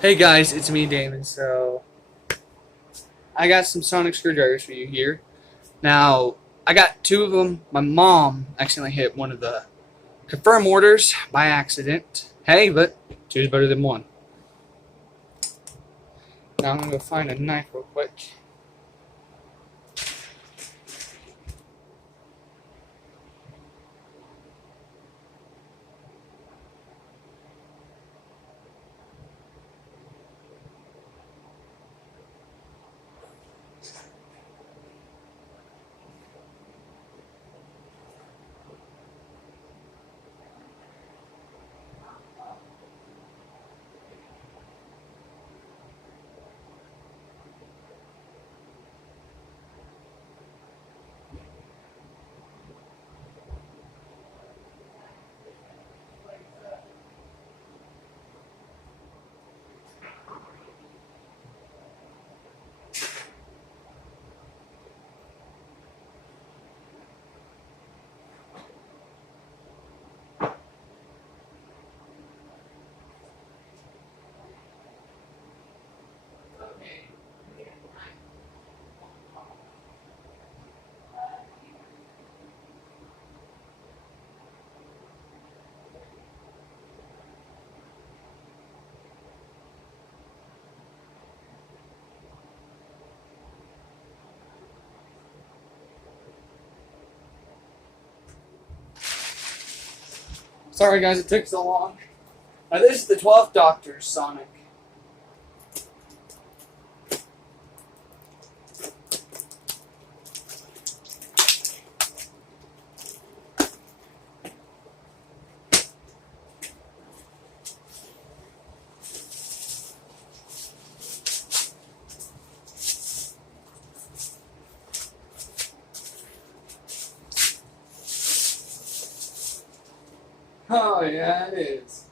Hey guys, it's me, Damon. So I got some sonic screwdrivers for you here. Now I got two of them. My mom accidentally hit one of the confirm orders by accident. Hey, but two is better than one. Now I'm gonna go find a knife real quick. Sorry guys, it took so long. Now this is the 12th Doctor's Sonic. Oh yeah, it is.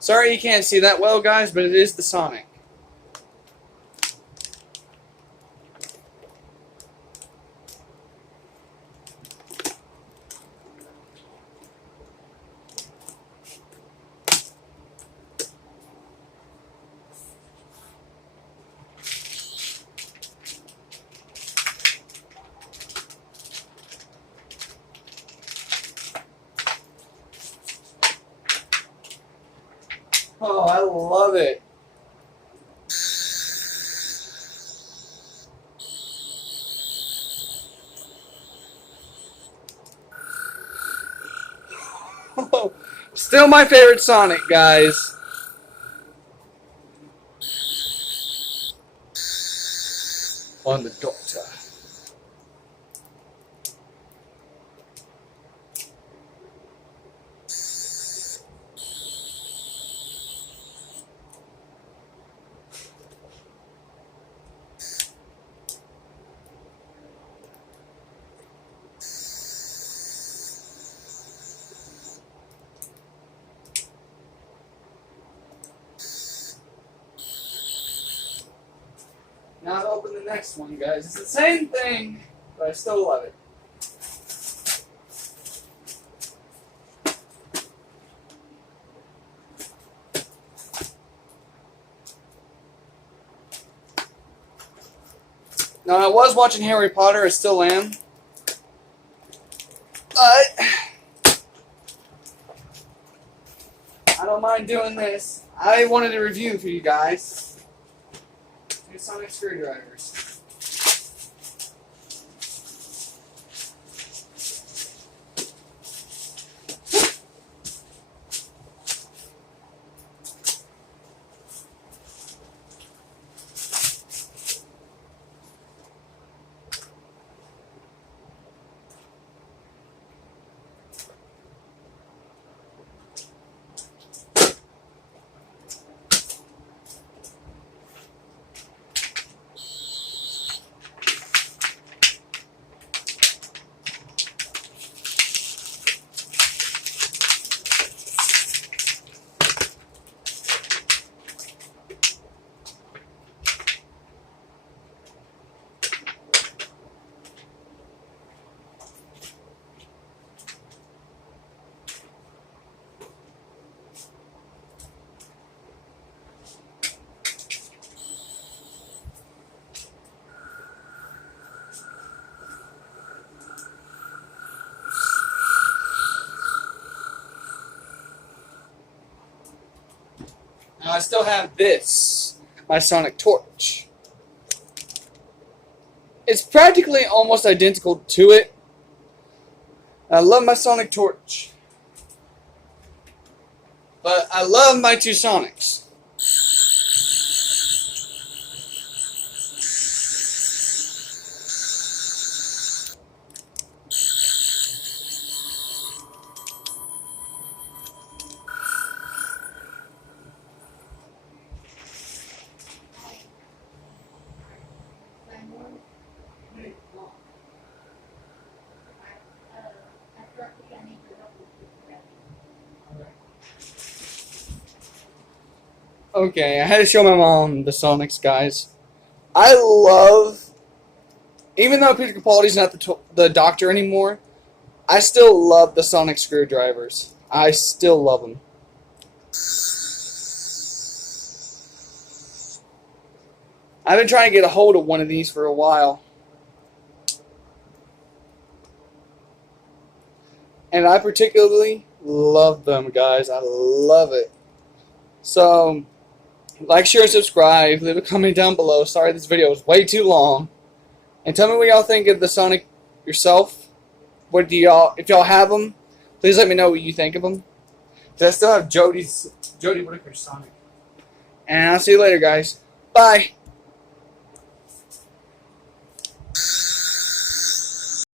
Sorry you can't see that well, guys, but it is the Sonic. Oh, I love it. Still my favorite Sonic, guys. On the Doctor. Now to open the next one, guys. It's the same thing, but I still love it. Now, I was watching Harry Potter, I still am. But I don't mind doing this. I wanted a review for you guys. New Sonic screwdrivers. I still have this, my Sonic Torch. It's practically almost identical to it. I love my Sonic Torch. But I love my two Sonics. Okay, I had to show my mom the Sonics, guys. I love, even though Peter Capaldi's not the doctor anymore, I still love the Sonic screwdrivers. I still love them. I've been trying to get a hold of one of these for a while. And I particularly love them, guys. I love it. So, like, share, and subscribe. Leave a comment down below. Sorry this video was way too long. And tell me what y'all think of the Sonic yourself. What do y'all, if y'all have them, please let me know what you think of them. I still have Jodie Whittaker's Sonic. And I'll see you later, guys. Bye.